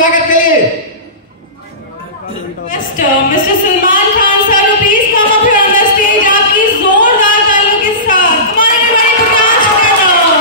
स्वागत के लिए। Mister Salman Khan sir, please come up here on the stage आपकी जोरदार तालियों के साथ। Come on everybody, put your hands together।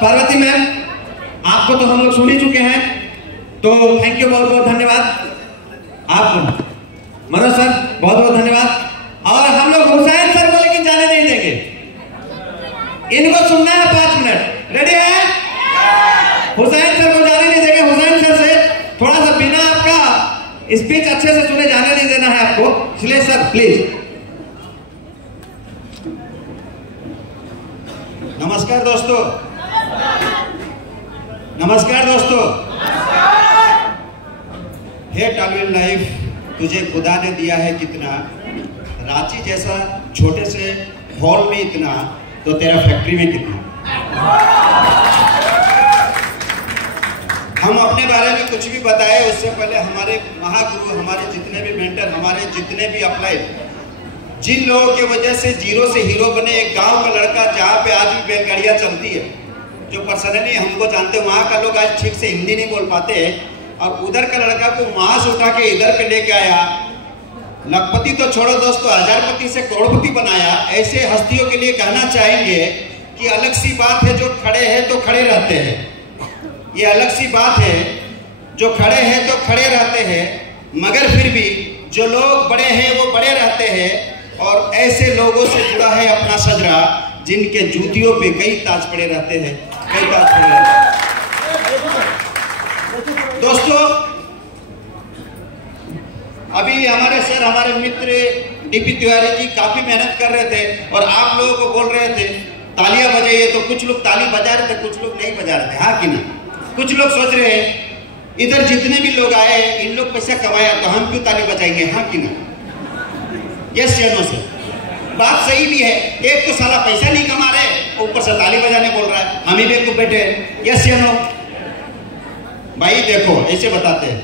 Parvati ma'am, आपको तो हम लोग सुन ही चुके हैं, तो थैंक यू, बहुत बहुत धन्यवाद। आप मनोज सर, बहुत बहुत धन्यवाद। और हम लोग हुसैन सर को लेकिन जाने नहीं देंगे, इनको सुनना है 5 मिनट। रेडी है? हुसैन सर को जाने नहीं देंगे। हुसैन सर से थोड़ा सा बिना आपका स्पीच अच्छे से सुने जाने नहीं देना है आपको, इसलिए सर प्लीज। नमस्कार दोस्तों, नमस्कार दोस्तों। हे टॉलीवुड लाइफ, तुझे खुदा ने दिया है कितना, रांची जैसा छोटे से हॉल में इतना, तो तेरा फैक्ट्री में कितना। हम अपने बारे में कुछ भी बताए उससे पहले हमारे महागुरु, हमारे जितने भी मेंटर, हमारे जितने भी अप्लाई, जिन लोगों की वजह से जीरो से हीरो बने, एक गांव का लड़का जहाँ पे आज भी बैलगाड़ियाँ चलती है, जो पर्सनली हमको जानते हैं, वहाँ का लोग आज ठीक से हिंदी नहीं बोल पाते, और उधर का लड़का को वहाँ से उठा के इधर पे लेके आया, लखपति तो छोड़ो दोस्तों, हजारपति से करोड़पति बनाया। ऐसे हस्तियों के लिए कहना चाहेंगे कि अलग सी बात है जो खड़े हैं तो खड़े रहते हैं, ये अलग सी बात है जो खड़े हैं तो खड़े रहते हैं, मगर फिर भी जो लोग बड़े हैं वो बड़े रहते हैं। और ऐसे लोगों से जुड़ा है अपना सजरा, जिनके जूतियों पे कई ताज पड़े रहते हैं, कई ताज पड़े रहते हैं। दोस्तों, अभी हमारे सर, हमारे मित्र डीपी तिवारी जी काफी मेहनत कर रहे थे और आप लोगों को बोल रहे थे तालियां बजाइए, तो कुछ लोग ताली बजा रहे थे, कुछ लोग नहीं बजा रहे थे, हाँ कि नहीं? कुछ लोग सोच रहे हैं इधर जितने भी लोग आए, इन लोग पैसा कमाया तो हम क्यों ताली बजाएंगे, हाँ कि नहीं? यस या नो सर? बात सही भी है, एक तो साला पैसा नहीं कमा रहे, ऊपर से ताली बजाने बोल रहा है, हम ही बेवकूफ बैठे हैं। यस या नो? भाई देखो, ऐसे बताते हैं,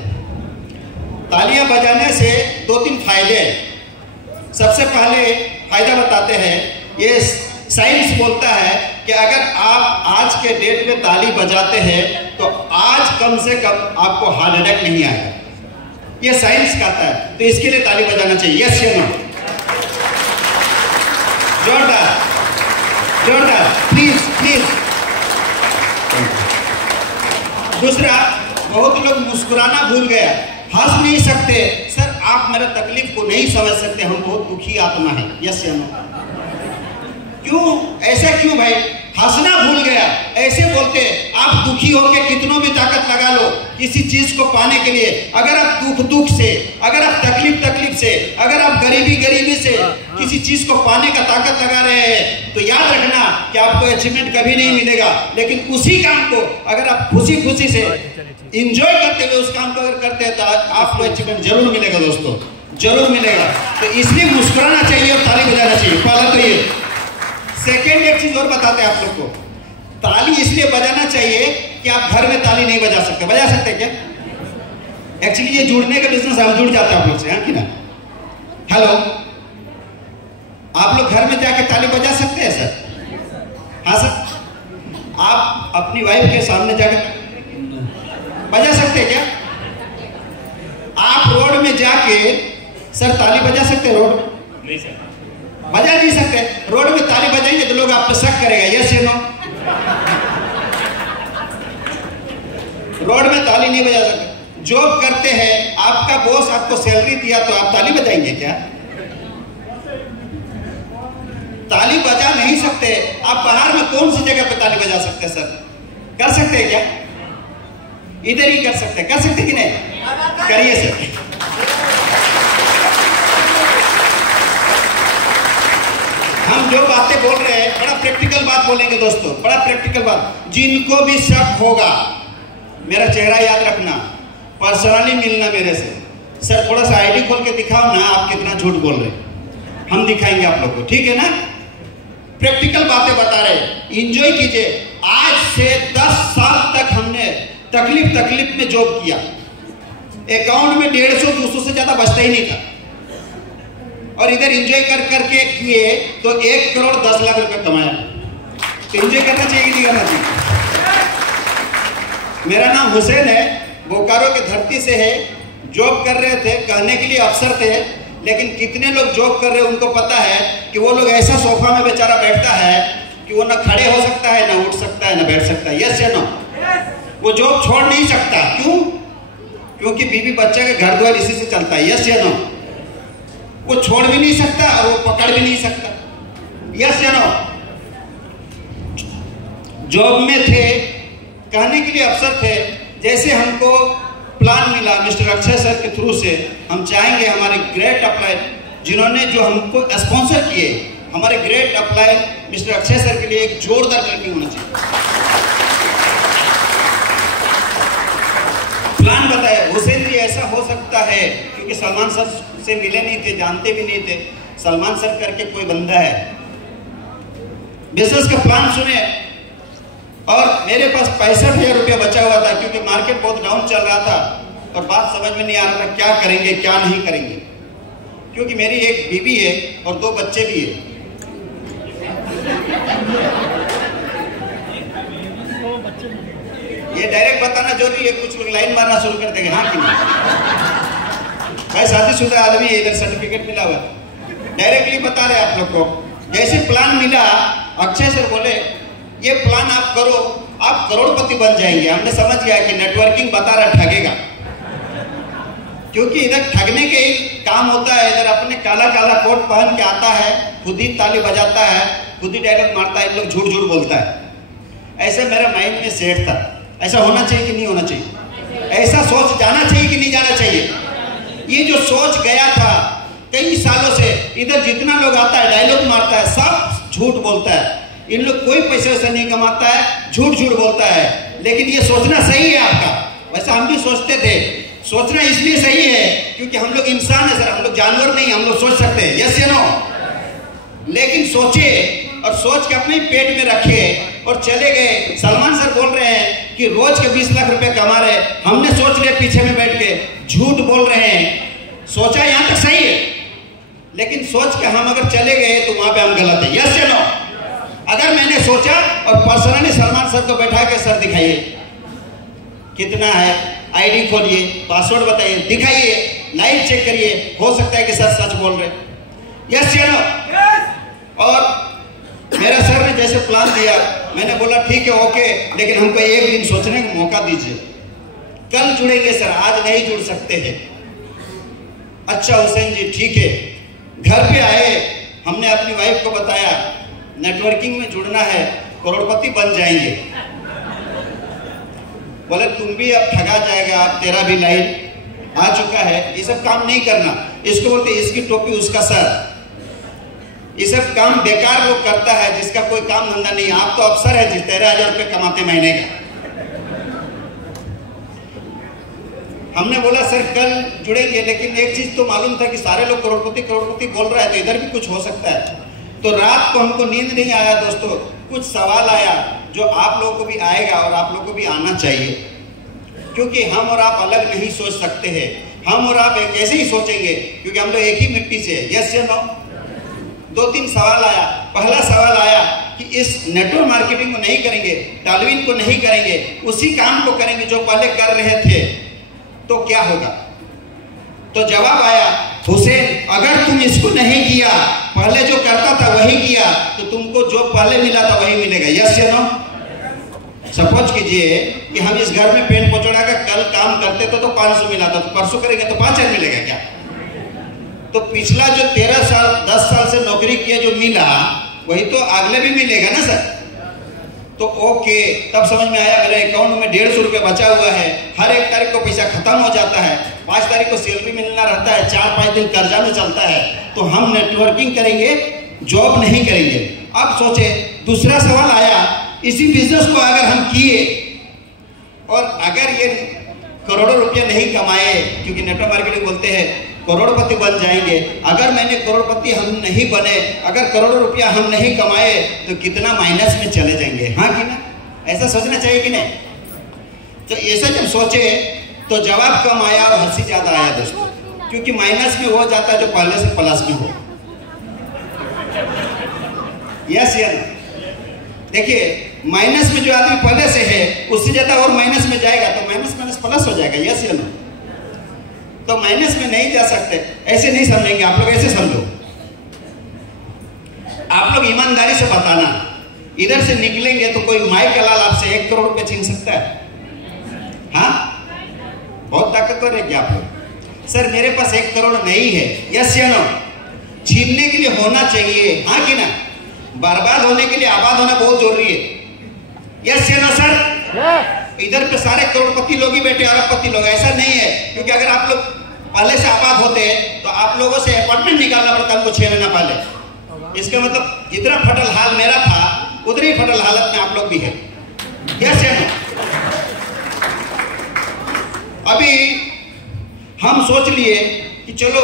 तालियां बजाने से 2-3 फायदे हैं। सबसे पहले फायदा बताते हैं, ये साइंस बोलता है कि अगर आप आज के डेट में ताली बजाते हैं तो आज कम से कम आपको हार्ट अटैक नहीं आएगा, ये साइंस कहता है। तो इसके लिए ताली बजाना चाहिए। यस या नो? जोरदार जोरदार, प्लीज प्लीज। दूसरा, बहुत लोग मुस्कुराना भूल गया, हंस नहीं सकते। सर आप मेरे तकलीफ को नहीं समझ सकते, हम बहुत दुखी आत्मा है। यस या नो? क्यों ऐसा क्यों भाई? हंसना भूल गया, ऐसे बोलते आप दुखी होकर कितनों भी ताकत लगा लो किसी चीज को पाने के लिए। अगर आप दुख से, अगर आप तकलीफ से, अगर आप गरीबी से किसी चीज को पाने का ताकत लगा रहे हैं, तो याद रखना कि आपको अचीवमेंट कभी नहीं मिलेगा। लेकिन उसी काम को अगर आप खुशी से इंजॉय करते हुए उस काम को अगर करते हैं तो आपको अचीवमेंट जरूर मिलेगा दोस्तों, जरूर मिलेगा। तो इसलिए मुस्कुराना चाहिए और ताली बजाना चाहिए। पहला तो ये। सेकेंड, एक चीज और बताते हैं आप लोग को, ताली इसलिए बजाना चाहिए कि आप घर में ताली नहीं बजा सकते। बजा सकते क्या? एक्चुअली ये जुड़ने का बिजनेस हम जुड़ जाते हैं आप लोग से, हाँ कि ना? हेलो, आप लोग घर में जाके ताली बजा सकते हैं सर? हाँ सर, आप अपनी वाइफ के सामने जाके बजा सकते हैं क्या? आप रोड में जाके सर ताली बजा सकते हैं? रोड नहीं सर, बजा नहीं सकते। रोड में ताली बजाएंगे तो लोग आप पे शक करेगा। यस या नो? रोड में ताली नहीं बजा सकते। जॉब करते हैं, आपका बॉस आपको सैलरी दिया तो आप ताली बजाएंगे क्या? ताली बजा नहीं सकते। आप बाहर में कौन सी जगह पे ताली बजा सकते हैं? सर कर सकते हैं क्या? इधर ही कर सकते हैं। कर सकते कि नहीं? करिए सर। हम जो बातें बोल रहे हैं बड़ा प्रैक्टिकल बात बोलेंगे दोस्तों, बड़ा प्रैक्टिकल बात। जिनको भी शक होगा, मेरा चेहरा याद रखना, पर्सनली मिलना मेरे से। सर थोड़ा सा आईडी खोल के दिखाओ ना, आप कितना झूठ बोल रहे हैं, हम दिखाएंगे आप लोग को, ठीक है ना? प्रैक्टिकल बातें बता रहे, एंजॉय कीजिए। आज से 10 साल तक हमने तकलीफ में जॉब किया। अकाउंट में 150-200 से ज्यादा बचता ही नहीं था, और इधर एंजॉय कर करके किए तो 1 करोड़ 10 लाख रुपए कमाया। तो एंजॉय करना चाहिए कि नहीं करना चाहिए? मेरा नाम हुसैन है, बोकारो की धरती से है। जॉब कर रहे थे, कहने के लिए अफसर थे, लेकिन कितने लोग जॉब कर रहे हैं उनको पता है कि वो लोग ऐसा सोफा में बेचारा बैठता है कि वो ना खड़े हो सकता है, ना उठ सकता है, ना बैठ सकता है। यस या नो? वो जॉब छोड़ नहीं सकता। क्यों? क्योंकि बीवी बच्चा के घर द्वार इसी से चलता है। यस या नो? वो छोड़ भी नहीं सकता और वो पकड़ भी नहीं सकता। यस या नो? जॉब में थे, कहने के लिए अफसर थे। जैसे हमको प्लान मिला मिस्टर अक्षय सर के थ्रू से, हम चाहेंगे हमारे ग्रेट अप्लाई जिन्होंने जो हमको स्पॉन्सर किए, हमारे great apply mister Akshay sir के लिए एक जोरदार क्लैपिंग होना चाहिए। प्लान बताया हुसैन जी, ऐसा हो सकता है, क्योंकि सलमान सर से मिले नहीं थे, जानते भी नहीं थे। सलमान सर करके कोई बंदा है, बिजनेस का प्लान सुने। और मेरे पास 65,000 रुपया बचा हुआ था, क्योंकि मार्केट बहुत डाउन चल रहा था और बात समझ में नहीं आ रहा था क्या करेंगे क्या नहीं करेंगे, क्योंकि मेरी एक बीवी है और 2 बच्चे भी है। ये डायरेक्ट बताना जरूरी है, कुछ लोग लाइन मारना शुरू कर देंगे, हाँ कि नहीं? भाई शादीशुदा आदमी है, इधर सर्टिफिकेट मिला हुआ, डायरेक्टली बता रहे आप लोग को। जैसे प्लान मिला, अक्षय सर बोले ये प्लान आप करो, आप करोड़पति बन जाएंगे। हमने समझ गया कि नेटवर्किंग बता रहा ठगेगा, क्योंकि इधर ठगने के ही काम होता है। इधर अपने काला काला कोट पहन के आता है, खुद ही ताली बजाता है, खुद ही डायलॉग मारता है, इन लोग झूठ झूठ बोलता है। ऐसे मेरा माइंड में सेट था, ऐसा होना चाहिए कि नहीं होना चाहिए? ऐसा सोच जाना चाहिए कि नहीं जाना चाहिए? ये जो सोच गया था कई सालों से, इधर जितना लोग आता है डायलॉग मारता है, सब झूठ बोलता है। इन लोग कोई पैसे वैसा नहीं कमाता है, झूठ झूठ बोलता है। लेकिन ये सोचना सही है आपका, वैसा हम भी सोचते थे। सोचना इसलिए सही है क्योंकि हम लोग इंसान है सर, हम लोग जानवर नहीं, हम लोग सोच सकते हैं। यस या नो? लेकिन सोचे और सोच के अपने पेट में रखे और चले गए। सलमान सर बोल रहे हैं कि रोज के 20 लाख रुपए कमा रहे, हमने सोच लिया पीछे में बैठ के झूठ बोल रहे हैं। सोचा यहां तक सही है, लेकिन सोच के हम अगर चले गए तो वहां पे हम गलत है। यस या नो? अगर मैंने सोचा और पर्सनली सलमान सर को बैठा के, सर दिखाइए कितना है, आईडी खोलिए, पासवर्ड बताइए, दिखाइए, लाइव चेक करिए, हो सकता है कि सर सच बोल रहे। यस या नो? और मेरा सर ने जैसे प्लान दिया, मैंने बोला ठीक है ओके, लेकिन हमको एक दिन सोचने का मौका दीजिए, कल जुड़ेंगे सर, आज नहीं जुड़ सकते हैं। अच्छा हुसैन जी ठीक है। घर पे आए, हमने अपनी वाइफ को बताया नेटवर्किंग में जुड़ना है, करोड़पति बन जाएंगे। बोले तुम भी अब ठगा जाएगा, अब तेरा भी लाइन आ चुका है, ये सब काम नहीं करना। इसको बोलते इसकी टोपी उसका सर। ये सब काम बेकार लोग करता है जिसका कोई काम धंधा नहीं। आप तो अफसर है, 13,000 रुपये कमाते महीने का। हमने बोला सर कल जुड़ेंगे, लेकिन एक चीज तो मालूम था कि सारे लोग करोड़पति बोल रहा है, तो इधर भी कुछ हो सकता है। तो रात को हमको नींद नहीं आया दोस्तों, कुछ सवाल आया जो आप लोगों को भी आएगा और आप लोगों को भी आना चाहिए, क्योंकि हम और आप अलग नहीं सोच सकते हैं। हम और आप एक ऐसे ही सोचेंगे क्योंकि हम लोग एक ही मिट्टी से है। यस या नो? 2-3 सवाल आया। पहला सवाल आया कि इस नेटवर्क मार्केटिंग को नहीं करेंगे, टालविन को नहीं करेंगे, उसी काम को करेंगे जो पहले कर रहे थे, तो क्या होगा? तो जवाब आया हुसैन अगर तुम इसको नहीं किया, पहले जो करता था वही किया, तो तुमको जो पहले मिला था वही मिलेगा। यस या नो? सपोज कीजिए कि हम इस घर में पेंट पोछड़ा का कल काम करते तो 500 मिला था, तो परसों करेंगे तो 5000 मिलेगा क्या? तो पिछला जो 13 साल 10 साल से नौकरी किया जो मिला वही तो अगले भी मिलेगा ना सर। तो ओके, तब समझ में आया मेरे अकाउंट में 150 रुपये बचा हुआ है, हर 1 तारीख को पैसा खत्म हो जाता है, 5 तारीख को सैलरी मिलना रहता है, 4-5 दिन कर्जा में चलता है, तो हम नेटवर्किंग करेंगे, जॉब नहीं करेंगे। अब सोचे दूसरा सवाल आया, इसी बिजनेस को अगर हम किए और अगर ये करोड़ों रुपया नहीं कमाए, क्योंकि नेटवर्क मार्केटिंग बोलते हैं करोड़पति बन जाएंगे, अगर मैंने करोड़पति हम नहीं बने, अगर करोड़ों रुपया हम नहीं कमाए तो कितना माइनस में चले जाएंगे, हाँ कि ना? ऐसा सोचना चाहिए कि नहीं? तो ऐसा जब सोचे तो जवाब कम आया और हंसी ज्यादा आया दोस्तों, क्योंकि माइनस में हो जाता जो पहले से प्लस में हो। यस या ना? देखिए माइनस में जो आदमी पहले से है उससे ज्यादा और माइनस में जाएगा तो माइनस माइनस प्लस हो जाएगा। यस या ना? तो माइनस में नहीं जा सकते, ऐसे नहीं समझेंगे आप लोग, ऐसे समझो। आप लोग ईमानदारी से बताना, इधर से निकलेंगे तो कोई माई का लाल आपसे 1 करोड़ रुपए छीन सकता है? हाँ, बहुत ताकतवर है क्या आप लोग? सर मेरे पास 1 करोड़ नहीं है। यस या नो? छीनने के लिए होना चाहिए, हाँ कि ना? बर्बाद होने के लिए आबाद होना बहुत जरूरी है। यस या नो सर? इधर पे सारे करोड़पति लोग ही बैठे, अरबपति लोग, ऐसा नहीं है। क्योंकि अगर आप लोग पहले से आबाद होते तो आप लोगों से अपार्टमेंट निकालना पड़ता हमको 6 महीना पहले। इसका मतलब जितना फटल हाल मेरा था उतनी फटल हालत में आप लोग भी है। यस या नो? अभी हम सोच लिए कि चलो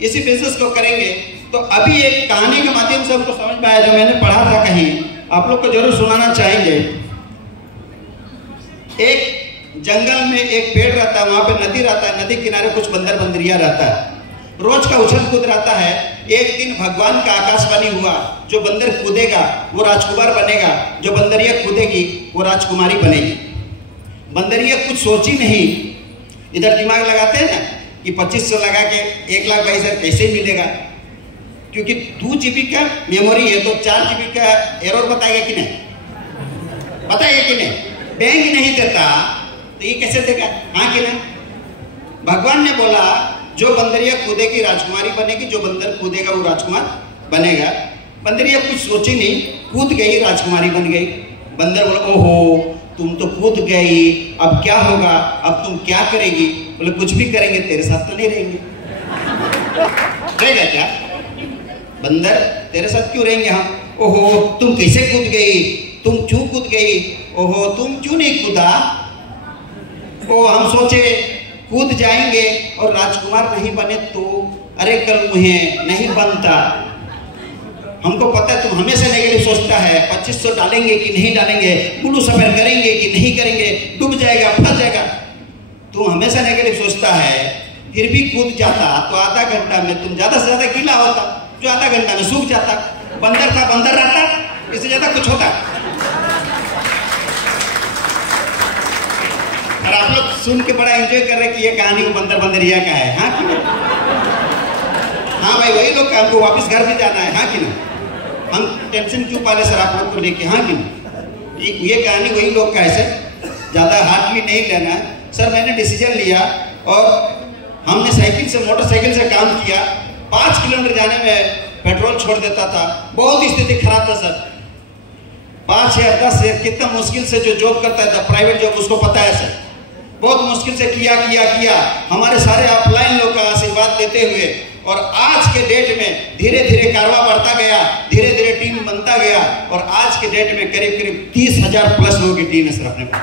इसी बिजनेस को करेंगे, तो अभी एक कहानी के माध्यम से हमको समझ में आया, जो मैंने पढ़ा था कहीं, आप लोग को जरूर सुनाना चाहेंगे। एक जंगल में एक पेड़ रहता है, वहां पे नदी रहता है, नदी किनारे कुछ बंदर बंदरिया रहता है, रोज का उछल कूद रहता है। एक दिन भगवान का आकाशवाणी हुआ, जो बंदर कूदेगा वो राजकुमार बनेगा, जो बंदरिया कूदेगी वो राजकुमारी बनेगी। बंदरिया कुछ सोची नहीं, इधर दिमाग लगाते हैं ना कि 2500 लगा के 1,22,000 कैसे मिलेगा, क्योंकि 2 GB का मेमोरी है तो 4 GB का एरर बताएगा कि नहीं? बताएगा कि नहीं? बैंक नहीं देता तो ये कैसे देगा, हाँ कि ना? भगवान ने बोला जो बंदरिया कूदेगी राजकुमारी बनेगी, जो बंदर कूदेगा वो राजकुमार बनेगा। बंदरिया कुछ सोची नहीं, कूद गई, राजकुमारी बन गई। बंदर बोला ओहो तुम तो कूद गई, अब क्या होगा, अब तुम क्या करेगी? बोले कुछ भी करेंगे, तेरे साथ तो नहीं रहेंगे। रहेगा क्या? बंदर तेरे साथ क्यों रहेंगे हम? ओहो तुम कैसे कूद गई, तुम क्यों कूद गई, ओहो तुम क्यों नहीं कूदा? ओ हम सोचे कूद जाएंगे और राजकुमार नहीं बने तो, अरे कल मुझे नहीं बनता। हमको पता है तुम हमेशा नेगेटिव सोचता है, 2500 डालेंगे कि नहीं डालेंगे, बुलू सफर करेंगे कि नहीं करेंगे, डूब जाएगा फंस जाएगा, तुम हमेशा नेगेटिव सोचता है। फिर भी कूद जाता तो आधा घंटा में तुम ज्यादा से ज्यादा गीला होता, जो आधा घंटा में सूख जाता। बंदर था बंदर रहता, इससे ज्यादा कुछ होता। और आप लोग सुन के बड़ा एंजॉय कर रहे कि ये कहानी वो बंदर बंदरिया का है, हाँ कि ना? हाँ भाई वही लोग का, हमको वापस घर भी जाना है, हाँ कि ना? हम टेंशन क्यों पाले सर आप लोग को लेके, हाँ कि ना? ये कहानी वही लोग का है सर, ज्यादा हार्डली नहीं लेना है सर। मैंने डिसीजन लिया और हमने साइकिल से मोटरसाइकिल से काम किया। 5 किलोमीटर जाने में पेट्रोल छोड़ देता था, बहुत स्थिति खराब था सर। 5 या 10 या कितना मुश्किल से जो जॉब करता था प्राइवेट जॉब, उसको पता है सर, बहुत मुश्किल से किया। हमारे सारे ऑफलाइन लोग का आशीर्वाद देते हुए और आज के डेट में धीरे धीरे कारवा बढ़ता गया, धीरे धीरे टीम बनता गया और आज के डेट में करीब करीब 30,000 प्लस लोगों की टीम है सर अपने पास।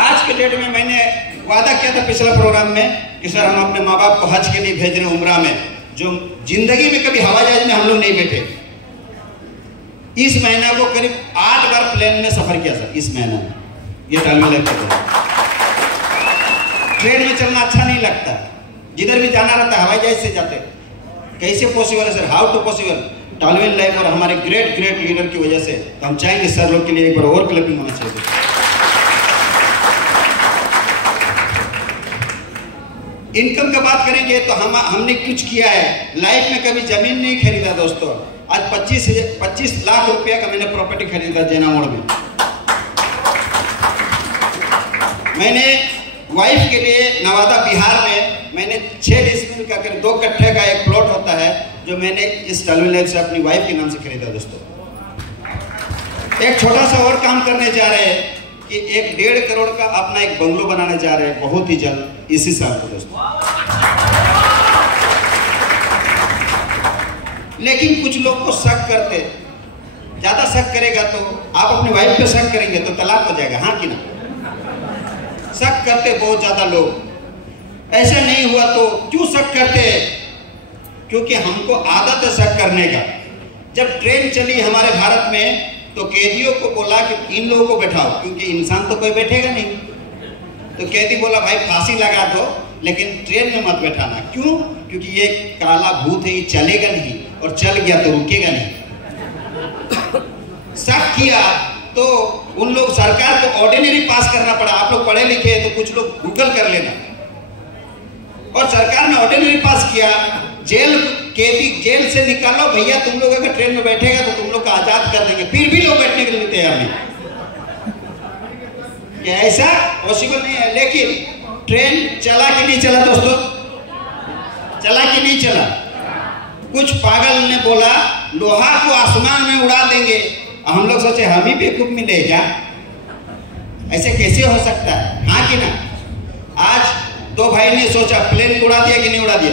आज के डेट में मैंने वादा किया था पिछले प्रोग्राम में कि सर हम अपने माँ बाप को हज के लिए भेज रहे हैं, उम्रा में, जो जिंदगी में कभी हवाई जहाज में हम लोग नहीं बैठे। इस महीना को करीब 8 बार प्लेन में सफर किया सर, इस महीना में। ये तालमेल है। ट्रेन में चलना अच्छा नहीं लगता, जिधर भी जाना रहता है हवाई जहाज से जाते। कैसे पॉसिबल है सर, हाउ टू पॉसिबल? तालमेल लाइफ और हमारे ग्रेट लीडर की वजह से। तो हम चाहेंगे सर लोग के लिए एक बार और क्लैपिंग होना चाहिए। इनकम की बात करेंगे तो हमने कुछ किया है। लाइफ में कभी जमीन नहीं खरीदा दोस्तों, आज 25 लाख रुपया का मैंने प्रॉपर्टी खरीदा जैना मोड़ में। मैंने वाइफ के लिए नवादा बिहार में मैंने 6 डिसमिल का 2 कट्ठे का एक प्लॉट होता है जो मैंने इस टर्मिनल लाइफ से अपनी वाइफ के नाम से खरीदा। दोस्तों एक छोटा सा और काम करने जा रहे हैं कि 1.5 करोड़ का अपना एक बंगलो बनाने जा रहे हैं बहुत ही जल्द इसी साल को। दोस्तों लेकिन कुछ लोग को शक करते, ज्यादा शक करेगा तो आप अपने वाइफ पे शक करेंगे तो तलाक हो जाएगा, हाँ कि ना? शक करते बहुत ज्यादा लोग। ऐसा नहीं हुआ तो क्यों शक करते? क्योंकि हमको आदत है शक करने का। जब ट्रेन चली हमारे भारत में तो कैदियों को बोला कि इन लोगों को बैठाओ, क्योंकि इंसान तो कोई बैठेगा नहीं। तो कैदी बोला भाई फांसी लगा दो लेकिन ट्रेन में मत बैठाना। क्यों? क्योंकि ये काला भूत है, ये चलेगा नहीं, और चल गया तो रुकेगा नहीं। शक किया तो उन लोग, सरकार को ऑर्डिनरी पास करना पड़ा। आप लोग पढ़े लिखे हैं तो कुछ लोग गूगल कर लेना। और सरकार ने ऑर्डिनरी पास किया, कैदी जेल से निकालो भैया, तुम लोग अगर ट्रेन में बैठेगा तो तुम लोग को आजाद कर देंगे। फिर भी लोग बैठने के लिए तैयार नहीं। क्या ऐसा पॉसिबल नहीं है? लेकिन ट्रेन चला कि नहीं चला दोस्तों? चला कि नहीं चला? कुछ पागल ने बोला लोहा को आसमान में उड़ा देंगे। हम लोग सोचे हम ही बेवकूफ मिले क्या? ऐसे कैसे हो सकता है, हाँ कि ना? आज 2 भाई ने सोचा प्लेन को उड़ा दिया कि नहीं उड़ा दिया?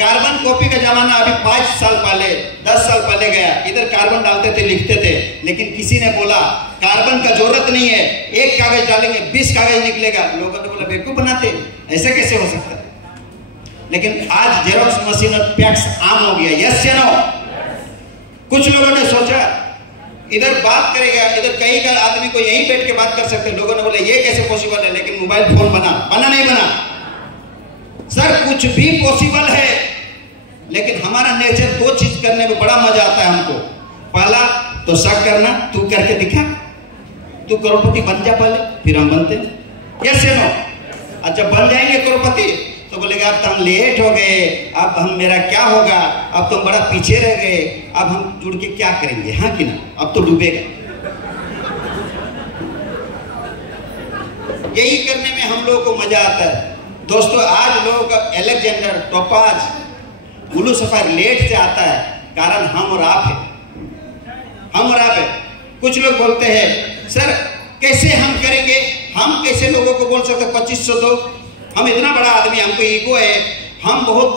कार्बन कॉपी का जमाना अभी 5 साल पहले 10 साल पहले गया। इधर कार्बन डालते थे, लिखते थे, लेकिन किसी ने बोला कार्बन का जरूरत नहीं है, 1 कागज डालेंगे 20 कागज निकलेगा। लोगों ने बोला बेवकूफ बनाते, ऐसा कैसे हो सकता है? लेकिन आज जेरोक्स मशीन और पैक्स आम हो गया। यस या नो? कुछ लोगों ने सोचा इधर बात करेगा, इधर कई का आदमी को यहीं बैठ के बात कर सकते। लोगों ने बोला ये कैसे पॉसिबल है? लेकिन मोबाइल फोन बना नहीं बना? सर कुछ भी पॉसिबल है, लेकिन हमारा नेचर 2 चीज करने में बड़ा मजा आता है हमको। पहला तो शक करना, तू करके दिखा, तू करोड़पति बन जा पहले, फिर हम बनते हैं। यस या नो? और जब बन जाएंगे करोड़पति तो बोलेगा अब तो हम लेट हो गए, अब हम मेरा क्या होगा, अब तुम बड़ा पीछे रह गए, अब हम जुड़ के क्या करेंगे, हाँ कि ना? अब तो डूबेगा। यही करने में हम लोगों को मजा आता है। दोस्तों आज लोगों का Alexander, topaz, blue sapphire late से आता है, कारण हम और आप है। हम और आप है। कुछ लोग बोलते हैं सर कैसे हम करेंगे, हम कैसे लोगों को बोल सकते 2500 दो, हम इतना बड़ा आदमी, हमको ईगो है, हम बहुत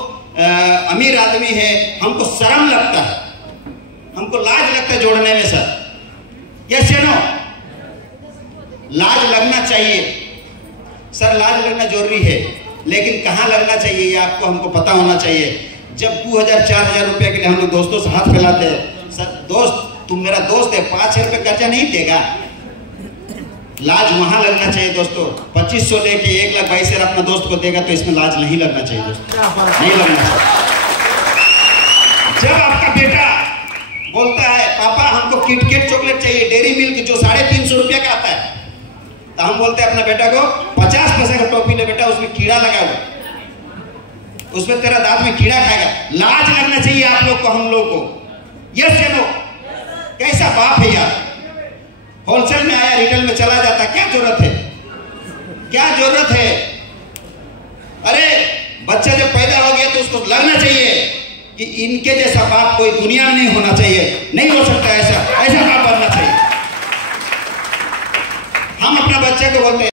अमीर आदमी है, हमको शर्म लगता है, हमको लाज लगता है जोड़ने में। सर यस या नो? लाज लगना चाहिए सर, लाज लगना जरूरी है, लेकिन कहाँ लगना चाहिए ये आपको हमको पता होना चाहिए। जब 2000-4000 रुपया के लिए हम लोग दोस्तों से हाथ फैलाते हैं, सर दोस्त तुम मेरा दोस्त है, 5000 रुपये कर्जा नहीं देगा? लाज वहां लगना चाहिए दोस्तों। 2500 लेके 1,22,000 अपना दोस्त को देगा तो इसमें लाज नहीं लगना चाहिए दोस्तों, नहीं लगना चाहिए। जब आपका बेटा बोलता है पापा हमको किटकैट चॉकलेट चाहिए, डेयरी मिल्क जो 350 रुपया का आता है, तो हम बोलते हैं अपने बेटा को 50 पैसे का टॉफी ले बेटा, उसमें कीड़ा लगा हुआ, उसमें तेरा दांत में कीड़ा खाएगा। लाज लगना चाहिए आप लोग को, हम लोग को। यस या नो? कैसा बाप है यार, होलसेल में आया रिटेल में चला जाता, क्या जरूरत है, क्या जरूरत है? अरे बच्चा जब पैदा हो गया तो उसको लगना चाहिए कि इनके जैसा बाप कोई दुनिया में नहीं होना चाहिए, नहीं हो सकता ऐसा बाप बनना चाहिए। हम अपना बच्चे को बोलते हैं